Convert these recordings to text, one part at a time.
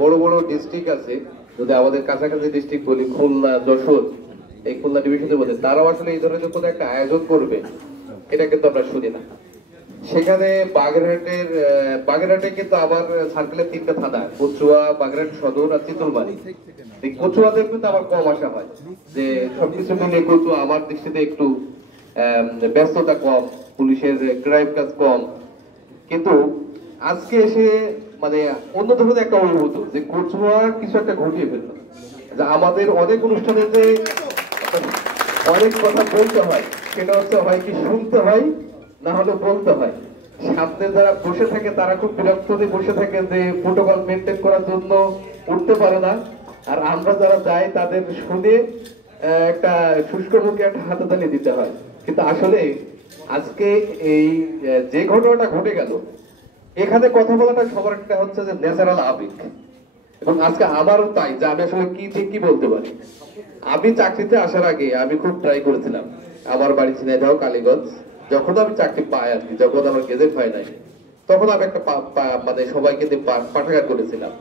বড় বড় ডিস্ট্রিক্ট আছে, যদি আমাদের কাছাকাছি ডিস্ট্রিক্ট বলি খুলনা, যশোর, এই খুলনা ডিভিশনের মধ্যে তারাও আসলে এই ধরনের কোনো একটা আয়োজন করবে, এটা কিন্তু আমরা শুনি না। সেখানে বাগেরহাটে কিন্তু আবার সার্কেলের 3টা থানা, কচুয়া, বাগেরহাট সদর আর চিতলমারি। এই কচুয়াতে কিন্তু আবার কম আসা হয়, যে সবকিছু মিলে কচুয়া আমার দৃষ্টিতে একটু ব্যস্ততা কম, পুলিশের ক্রাইম কাজ কম। কিন্তু আজকে এসে মানে অন্য ধরনের একটা অনুভূতি যে কচুয়া কিছু একটা ঘটিয়ে ফেলল, যে আমাদের অনেক অনুষ্ঠানে যে অনেক কথা বলতে হয়, সেটা হচ্ছে হয় কি শুনতে হয়, না হলে বলতে হয়। সামনে যারা বসে থাকে তারা খুব বিরক্ত হয়ে বসে থাকে যে প্রোটোকল মেনটেন করার জন্য উঠতে পারে না, আর আমরা যারা যাই তাদের শুনে একটা শুষ্ক মুখে একটা হাততালি দিতে হয়। কিন্তু আসলে আজকে এই যে ঘটনাটা ঘটে গেল, এখানে কথা বলাটা সবার একটা হচ্ছে যে ন্যাচারাল আবেগ, এবং আজকে আমারও তাই, যে আমি আসলে কি ঠিক কি বলতে পারি। আমি চাকরিতে আসার আগে আমি খুব ট্রাই করেছিলাম, আমার বাড়ি ঝিনাইদহ কালীগঞ্জ, যখন আমি চাকরি পাই আর কি, যখন আমার গেজেট হয় নাই, তখন আমি একটা মানে সবাইকে দিয়ে পাঠাগার করেছিলাম।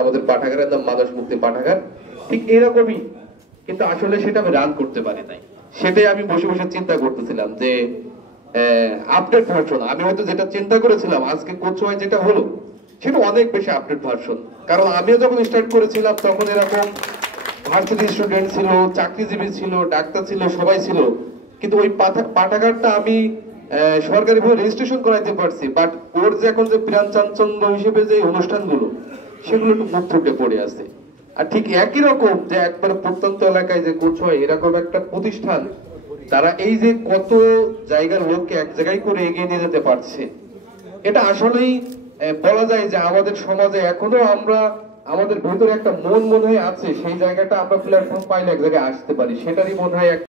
আমাদের পাঠাগারের নাম মানস মুক্তি পাঠাগার, ঠিক এরকমই। কিন্তু আসলে সেটা আমি রান করতে পারি নাই। সেটাই আমি বসে বসে চিন্তা করতেছিলাম যে আপডেট ভার্সন, আমি হয়তো যেটা চিন্তা করেছিলাম আজকে কচুয়ায় যেটা হলো, সেটা অনেক বেশি আপডেট ভার্সন। কারণ আমিও যখন স্টার্ট করেছিলাম তখন এরকম ভার্সিটি স্টুডেন্ট ছিল, চাকরিজীবী ছিল, ডাক্তার ছিল, সবাই ছিল। কিন্তু ওই পাঠাগারটা আমি সরকারিভাবে রেজিস্ট্রেশন করাইতে পারছি, বাট ওর যে এখন যে প্রাণ চাঞ্চল্য হিসেবে যে অনুষ্ঠানগুলো, সেগুলো একটু মুখ ফুটে পড়ে আছে। আর ঠিক একই রকম যে একবার প্রত্যন্ত এলাকায় যে কচুয়ায় এরকম একটা প্রতিষ্ঠান, তারা এই যে কত জায়গার লোককে এক জায়গায় করে এগিয়ে নিয়ে যেতে পারছে, এটা আসলেই বলা যায় যে আমাদের সমাজে এখনো আমরা আমাদের ভেতরে একটা মনে হয় আছে, সেই জায়গাটা আমরা প্ল্যাটফর্ম পাইলে এক জায়গায় আসতে পারি, সেটারই মনে হয়